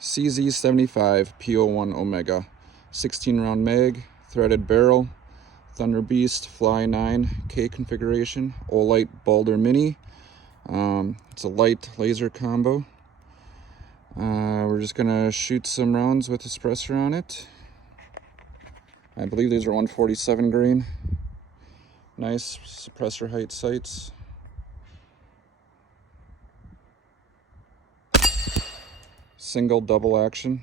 CZ75 P01 Omega, 16 round mag, threaded barrel, ThunderBeast Fly 9K configuration, Olight Balder Mini. It's a light laser combo. We're just gonna shoot some rounds with the suppressor on it. I believe these are 147 grain. Nice suppressor height sights. Single double action.